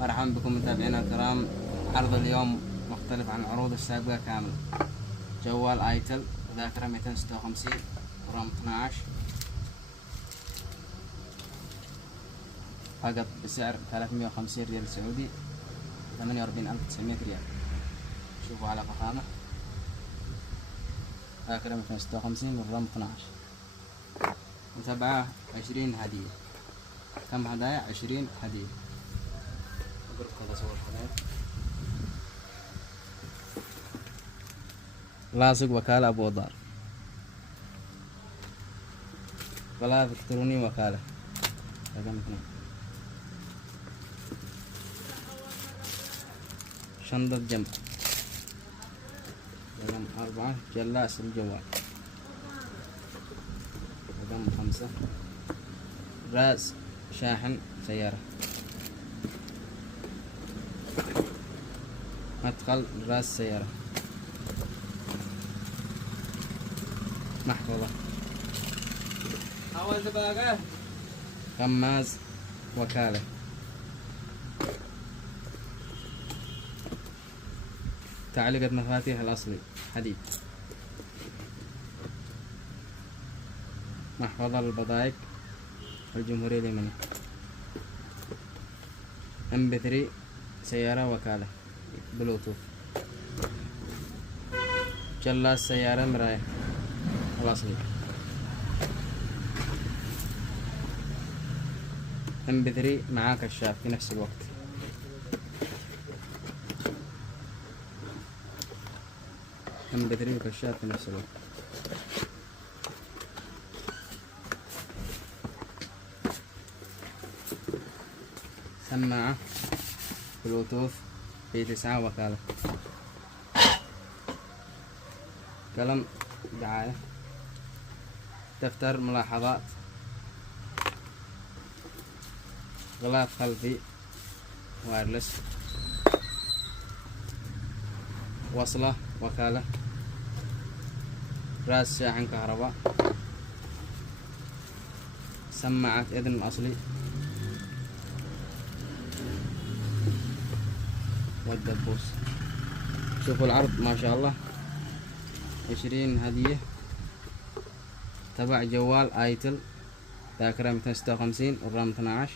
مرحبا بكم متابعينا الكرام. عرض اليوم مختلف عن العروض السابقة كامل. جوال ايتل ذاكرة 256 ورام 12 فقط بسعر 350 ريال سعودي، 48900 ريال. شوفوا على فخامة. ذاكرة 256 والرام 12. متابعة 20 هدية. كم هدايا؟ 20 هدية. أقرب كذا صور هدايا. لاصق وكالة أبو ضار. غلاف إلكتروني وكالة. رقم 2. شنطة جنب. رقم 4. جلاس الجوال. رقم 5. راس شاحن سيارة. مدخل راس سيارة. محفظة. غماز وكالة. تعليقة مفاتيح الأصلي حديد. محفظة للبضائع الجمهورية اليمنية. MP3 سيارة وكالة بلوتوث. جلاس سيارة مراية الأصلي. MP3 معاه كشاف في نفس الوقت. MP3 وكشاف في نفس الوقت. سماعة بلوتوث P9 وكالة. قلم دعاية. دفتر ملاحظات. غلاف خلفي وايرلس. وصلة وكالة. راس شاحن كهرباء. سماعة إذن الأصلي والدبوس. شوفوا العرض ما شاء الله. 20 هدية تبع جوال ايتل ذاكرة 256 والرام 12.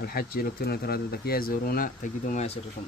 الحج إلكتروني ترادف ذكية. زورونا تجدوا ما يسركم.